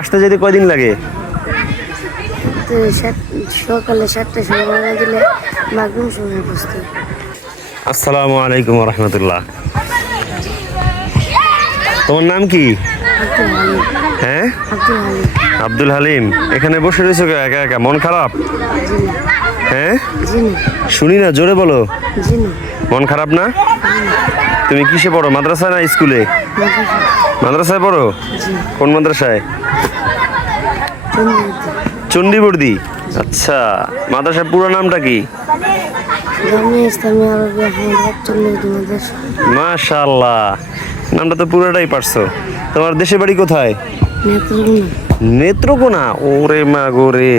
আসতে যেতে কয়দিন লাগে? তো সকালে 7টার সময় রওনা দিলে মাগরিব সময় পৌঁছতে। আসসালামু আলাইকুম রহমতুল্লাহ। তোমার নাম কি? আব্দুল হালিম। হ্যাঁ, আব্দুল হালিম। আব্দুল হালিম। এখানে বসে রয়েছো একা একা, মন খারাপ? জি না। হ্যাঁ, জি না। শুনি না, জোরে বলো। জি না। মন খারাপ না? তুমি কিসে পড়ো, মাদ্রাসায় না স্কুলে? মাদ্রাসা। মাদ্রাসায় পড়ো? জি। কোন মাদ্রাসায়? চণ্ডীবর্দি। আচ্ছা, মাদ্রাসার পুরো নামটা কি? জামিয়া ইসলামিয়া আরবিয়া আহমদ চন্দ্রবর্তী মাদ্রাসা। মাশাআল্লাহ, নামটা তো পুরোটাই পারছো। তোমার দেশের বাড়ি কোথায়? নেত্রকোনা। নেত্রকোনা? ওরে মা গো রে,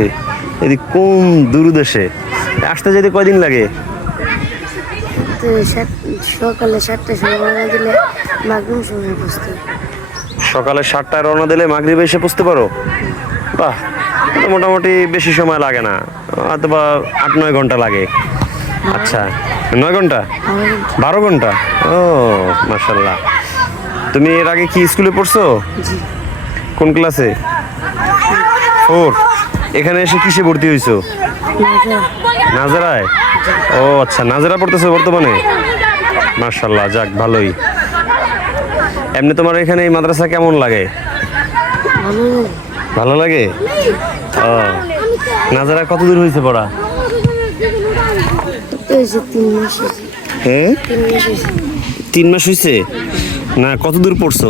এদিক কোন দূরদেশে। আসতে যেতে কয়দিন লাগে? তো সকালে 7টার সময় রওনা দিলে মাগরিব সময় পৌঁছতে। সকালে 7টায় রওনা দিলে মাগরিবে এসে পৌঁছতে পারো? বাহ, তো মোটামুটি বেশি সময় লাগে না, হয়তো বা 8-9 ঘন্টা লাগে। আচ্ছা, 9 ঘন্টা? 12 ঘন্টা? ও মাশাআল্লাহ। তুমি এর আগে কি স্কুলে পড়ছো? জি। কোন ক্লাসে? 4। এখানে এসে কিসে ভর্তি হয়েছো? নাজারায়? ও আচ্ছা, নাজারা পড়তেছো বর্তমানে? মাশাআল্লাহ, যাক ভালোই। এমনি তোমার এখানে এই মাদ্রাসা কেমন লাগে? ভালো লাগে। ও, নাজারা কত দূর হয়েছে পড়া? তো 3 মাস। হ্যাঁ, 3 মাস হয়েছে। 3 মাস হয়েছে না? কত দূর পড়ছো?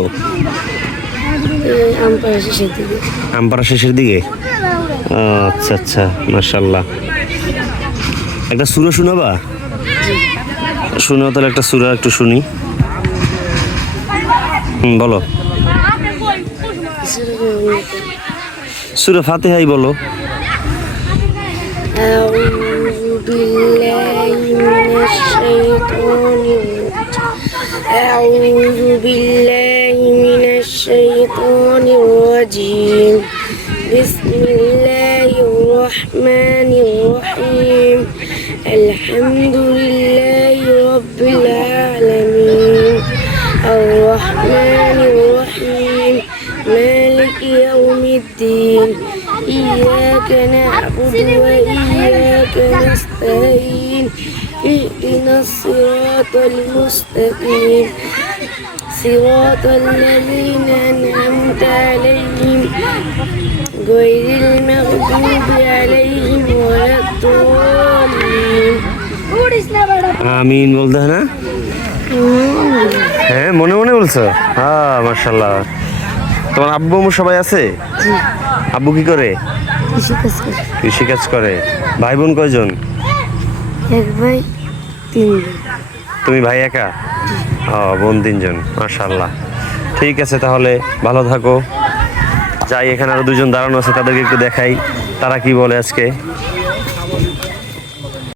আমপাড়া শেষের দিকে। আমপাড়া শেষের দিকে? ও, আচ্ছা আচ্ছা, মাশাআল্লাহ। একটা সূরা শোনাবা? শোনাও তাহলে, একটা সূরা একটু শুনি। বলো। সূরা ফাতিহাই বলো। أعوذ بالله من الشيطان الرجيم. بسم الله الرحمن الرحيم. الحمد لله رب العالمين الرحمن الرحيم مالك يوم الدين إياك نعبد وإياك نستعين اهدنا الصراط المستقيم صراط الذين أنعمت عليهم غير المغضوب عليهم ولا الضالين. আমিন বলতে হয় না? হ্যাঁ, মনে মনে বলছো? হ্যাঁ, মাশাআল্লাহ। তোমার আব্বু আম্মু সবাই আছে? আব্বু কি করে? কৃষি কাজ করে। ভাই বোন কয়জন? এক ভাই 3 বোন। তুমি ভাই একা? ও, বোন 3 জন। মাশাআল্লাহ, ঠিক আছে, তাহলে ভালো থাকো। যাই, এখানে আরো 2 জন দাঁড়ানো আছে, তাদেরকে একটু দেখাই তারা কি বলে আজকে।